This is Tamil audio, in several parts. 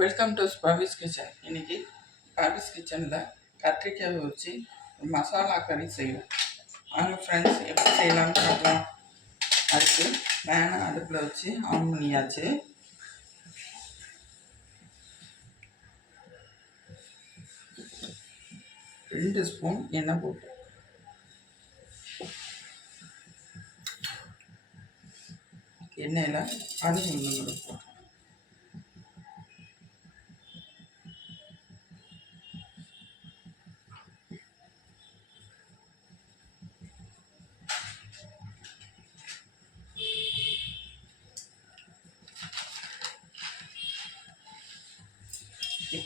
வெல்கம் டு பவிஸ் கிச்சன் இன்னைக்கு பவிஸ் கிச்சனில் கத்திரிக்காயை வச்சு மசாலா கறி செய்வோம் வாங்க ஃப்ரெண்ட்ஸ் எப்படி செய்யலாம்னு பார்க்கலாம். அதுக்கு பேனை அடுப்பில் வச்சு ஆன் பண்ணியாச்சு. ரெண்டு ஸ்பூன் எண்ணெய் போட்டு. எண்ணெயில் கடுகு கொடுப்போம்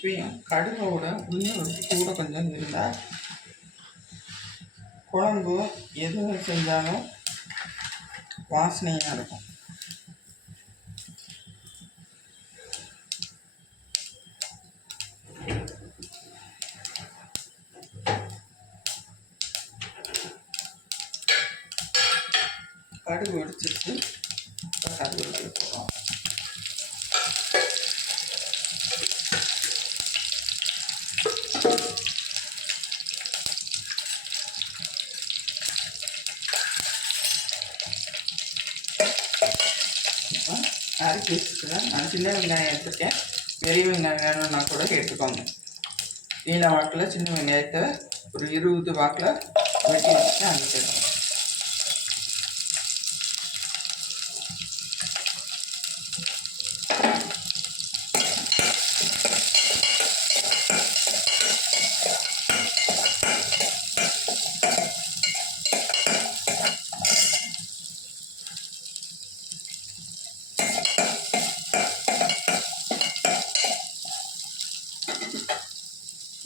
போட்டு இப்பயும் கடுகோட இன்னும் கூட கொஞ்சம் இருந்தால் குழம்பு எது செஞ்சாலும் வாசனையாக இருக்கும். கடுகு வெடிச்சிட்டு கடுகு போகிறோம் நறுக்கி வச்சுக்கிறேன். நான் சின்ன வெங்காயம் எடுத்துருக்கேன் பெரிய வெங்காயம் வேணும்னா கூட எடுத்துக்கோங்க நீல வாக்கில் சின்ன வெங்காயத்தை ஒரு இருபது வாக்கில் வெட்டி வச்சுட்டு அரைச்சிடுறேன்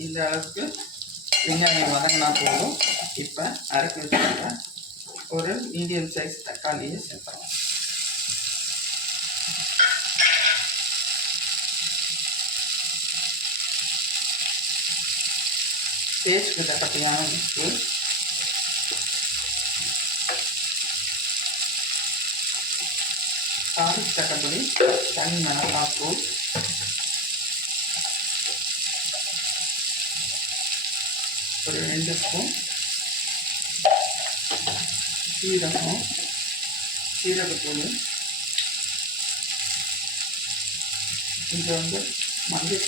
இந்த அளவுக்கு வெங்காயம் வதங்கினா போதும். இப்போ அரைக்க வச்சுருக்க ஒரு மீடியம் சைஸ் தக்காளியை சேர்த்துறோம் டேஸ்ட்டுக்கு தக்கத்தையான உப்பு. காரத்துக்கு தக்கபடி தனி மிளகாய் தூள் ஒரு ரெண்டு ஸ்பூன். சீரகம் சீரகத்தூள். இங்கே வந்து மஞ்சள்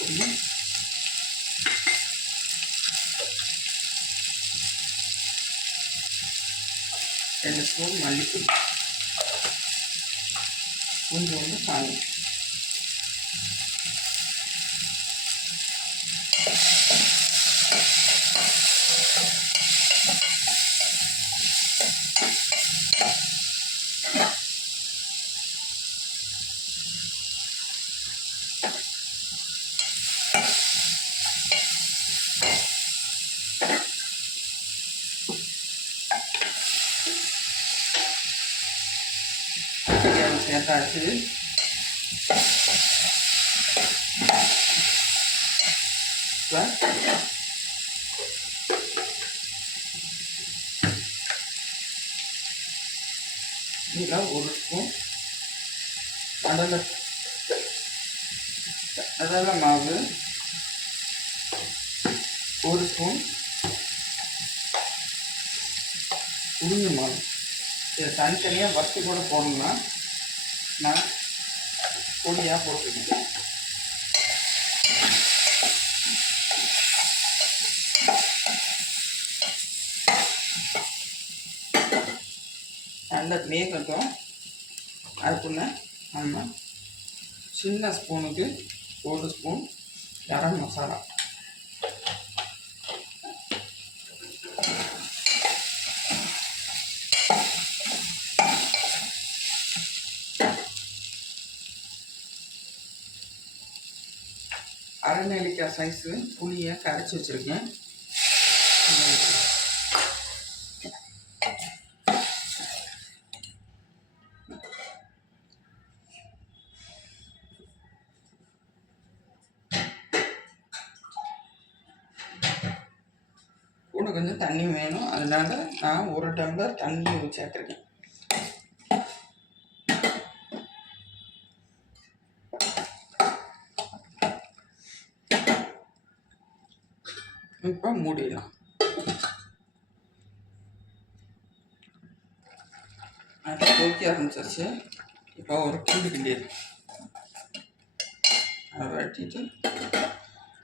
ரெண்டு ஸ்பூன் மல்லிப்பொடி கொஞ்சம் வந்து பால் கத்திரிக்காய் சேர்த்தாச்சு இதில் ஒரு ஸ்பூன் கடலை கடலை மாவு. ஒரு ஸ்பூன் உளுந்து மாவு. இதை தனித்தனியாக வறுத்து கூட போடணும்னா நான் பொடியாக போட்டுருக்கேன் நல்லா வேகட்டும் அதுக்குள்ள நம்ம சின்ன ஸ்பூனுக்கு ஒரு ஸ்பூன் கரம் மசாலா. அரை நெல்லிக்காய் சைஸு புளியை கரைச்சி வச்சுருக்கேன். கூட கொஞ்சம் தண்ணி வேணும். அதனால நான் ஒரு டம்ளர் தண்ணி சேர்த்துருக்கேன். இப்போ மூடிடலாம். அது தூக்கி ஆரம்பிச்சிருச்சு இப்போ ஒரு கிண்டு கிண்டியது அதை வெட்டிட்டு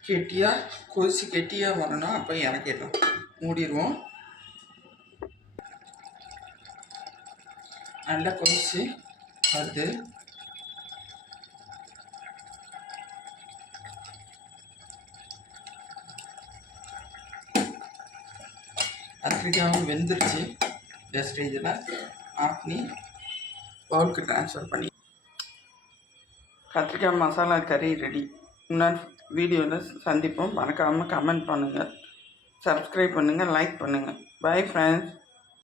கெட்டியாக கொதிச்சு கெட்டியாக வரணும் அப்போ இறக்கிடலாம். மூடிடுவோம். நல்லா கொதிச்சு வருது. கத்திரிக்காயும் வெந்துருச்சு. இந்த ஸ்டேஜில் ஆஃப் பண்ணி பவுலுக்கு ட்ரான்ஸ்ஃபர் பண்ணி. கத்திரிக்காய் மசாலா கறி ரெடி இன்னொரு வீடியோவில் சந்திப்போம். மறக்காமல் கமெண்ட் பண்ணுங்கள் சப்ஸ்கிரைப் பண்ணுங்கள் லைக் பண்ணுங்கள் பை ஃப்ரெண்ட்ஸ்